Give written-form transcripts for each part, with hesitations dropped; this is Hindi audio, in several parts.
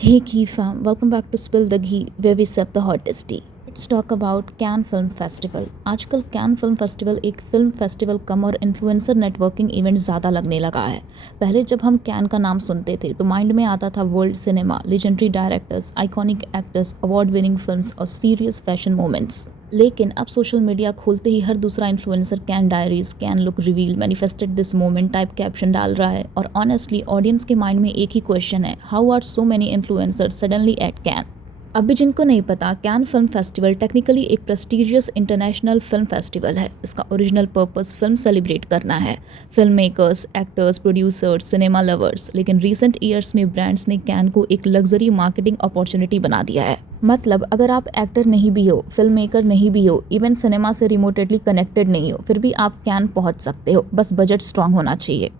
Hey Key fam, welcome back to Spill the Ghee, where we sip the hottest tea. Let's talk about can film festival. आजकल कैन फिल्म फेस्टिवल एक फिल्म फेस्टिवल कम और इन्फ्लुएंसर नेटवर्किंग इवेंट ज़्यादा लगने लगा है। पहले जब हम कैन का नाम सुनते थे तो माइंड में आता था world cinema, legendary directors, iconic actors, award winning films और सीरियस फैशन मोमेंट्स। लेकिन अब सोशल मीडिया खोलते ही हर दूसरा influencer can diaries, can look reveal, manifested this moment type caption डाल रहा है। और ऑनेस्टली ऑडियंस के माइंड में एक ही क्वेश्चन है, how are so many influencers suddenly at Cannes. अभी जिनको नहीं पता, कैन फिल्म फेस्टिवल टेक्निकली एक प्रेस्टिजियस इंटरनेशनल फिल्म फेस्टिवल है। इसका ओरिजिनल पर्पस फिल्म सेलिब्रेट करना है, film makers, actors, producers, cinema lovers. लेकिन रीसेंट ईयर्स में ब्रांड्स ने कैन को एक लग्जरी मार्केटिंग अपॉर्चुनिटी बना दिया है। मतलब अगर आप एक्टर नहीं भी हो, फिल्म मेकर नहीं भी हो, इवन सिनेमा से रिमोटेडली कनेक्टेड नहीं हो, फिर भी आप कैन पहुंच सकते हो। बस बजट स्ट्रांग होना चाहिए।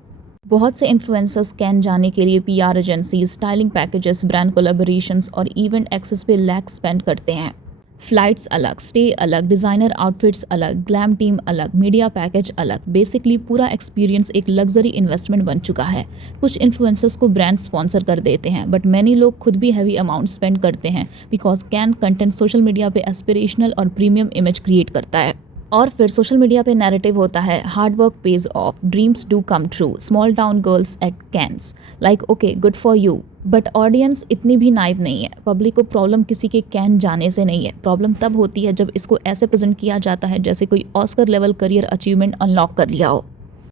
बहुत से इन्फ्लुएंसर्स कैन जाने के लिए PR agencies, styling packages, brand collaborations और इवेंट एक्सेस पे लैक्स स्पेंड करते हैं। फ्लाइट्स अलग, स्टे अलग, डिज़ाइनर आउटफिट्स अलग, ग्लैम टीम अलग, मीडिया पैकेज अलग। बेसिकली पूरा एक्सपीरियंस एक लग्जरी इन्वेस्टमेंट बन चुका है। कुछ इन्फ्लुएंसर्स को ब्रांड स्पॉन्सर कर देते हैं, बट मैनी लोग खुद भी हैवी अमाउंट स्पेंड करते हैं because can content social media पे एस्पिरेशनल और प्रीमियम इमेज क्रिएट करता है। और फिर सोशल मीडिया पे नैरेटिव होता है, hard work pays off, dreams do come true, small town girls at Cannes, like okay good for you. But audience इतनी भी नाइव नहीं है। पब्लिक को प्रॉब्लम किसी के कैन जाने से नहीं है। प्रॉब्लम तब होती है जब इसको ऐसे प्रेजेंट किया जाता है जैसे कोई Oscar level career achievement unlock कर लिया हो।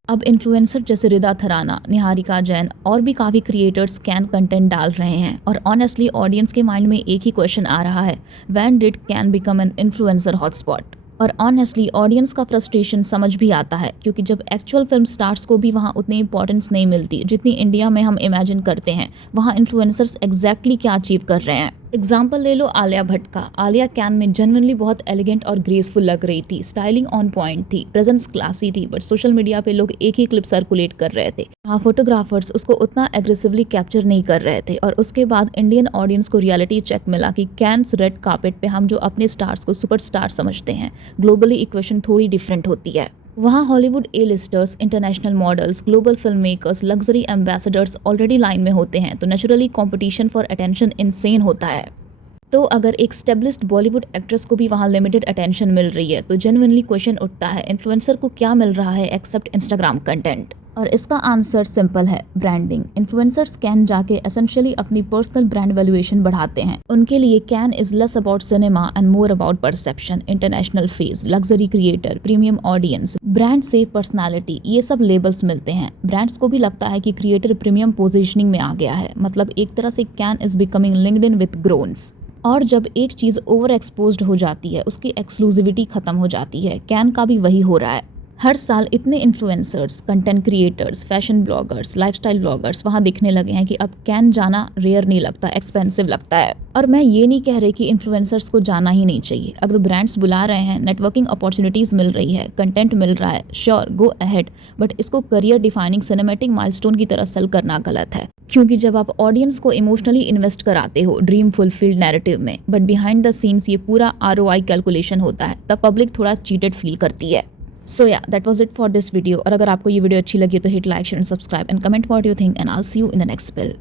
अब इन्फ्लुएंसर जैसे रिदा थराना, निहारिका जैन और भी काफ़ी क्रिएटर्स कैन कंटेंट डाल रहे हैं। और ऑनेस्टली ऑडियंस के माइंड में एक ही क्वेश्चन आ रहा है, when did can become an influencer hotspot. और ऑनेस्टली ऑडियंस का फ्रस्ट्रेशन समझ भी आता है, क्योंकि जब एक्चुअल फिल्म स्टार्स को भी वहाँ उतनी इंपॉर्टेंस नहीं मिलती जितनी इंडिया में हम इमेजिन करते हैं। वहाँ इन्फ्लुएंसर्स एग्जैक्टली क्या अचीव कर रहे हैं। एग्जाम्पल ले लो आलिया भट्ट का। आलिया कैन में जेन्युइनली बहुत एलिगेंट और ग्रेसफुल लग रही थी, स्टाइलिंग ऑन पॉइंट थी, प्रेजेंस क्लासी थी। बट सोशल मीडिया पे लोग एक ही क्लिप सर्कुलेट कर रहे थे। वहाँ फोटोग्राफर्स उसको उतना एग्रेसिवली कैप्चर नहीं कर रहे थे। और उसके बाद इंडियन ऑडियंस को रियलिटी चेक मिला कि कैन्स रेड कार्पेट पे हम जो अपने स्टार्स को सुपरस्टार समझते हैं, ग्लोबली इक्वेशन थोड़ी डिफरेंट होती है। वहाँ Hollywood A listers, international models, global film makers, luxury ambassadors already line में होते हैं, तो naturally competition for attention insane होता है। तो अगर एक स्टेब्लिश्ड बॉलीवुड एक्ट्रेस को भी वहाँ लिमिटेड अटेंशन मिल रही है, तो जेन्युइनली क्वेश्चन उठता है, इन्फ्लुएंसर को क्या मिल रहा है एक्सेप्ट इंस्टाग्राम कंटेंट। और इसका आंसर सिंपल है, ब्रांडिंग। इन्फ्लुएंसर्स कैन जाके एसेंशियली अपनी पर्सनल ब्रांड वैल्यूएशन बढ़ाते हैं। उनके लिए can is less about cinema and more about perception, international phase, luxury creator, premium audience, brand safe personality, ये सब लेबल्स मिलते हैं। ब्रांड्स को भी लगता है कि क्रिएटर प्रीमियम पोजिशनिंग में आ गया है। मतलब एक तरह से can is becoming linked in with groans. और जब एक चीज़ ओवर एक्सपोज्ड हो जाती है, उसकी एक्सक्लूसिविटी खत्म हो जाती है। कैन का भी वही हो रहा है। हर साल इतने influencers, content creators, fashion bloggers, lifestyle bloggers वहाँ दिखने लगे हैं कि अब कैन जाना रेयर नहीं लगता, एक्सपेंसिव लगता है। और मैं ये नहीं कह रही कि इन्फ्लुएंसर्स को जाना ही नहीं चाहिए। अगर ब्रांड्स बुला रहे हैं, नेटवर्किंग अपॉर्चुनिटीज़ मिल रही है, कंटेंट मिल रहा है, श्योर गो अहेड। बट इसको करियर डिफाइनिंग सिनेमैटिक माइलस्टोन की तरह सेल करना गलत है। क्योंकि जब आप ऑडियंस को इमोशनली इन्वेस्ट कराते हो ड्रीम फुलफिल्ड नैरेटिव में, बट बिहाइंड द सीन्स ये पूरा ROI कैलकुलेशन होता है, तब पब्लिक थोड़ा चीटेड फील करती है। सो या that was it for this video. और अगर आपको ये वीडियो अच्छी लगी तो hit like, share and subscribe and comment what you think, and I will see you in the next spill.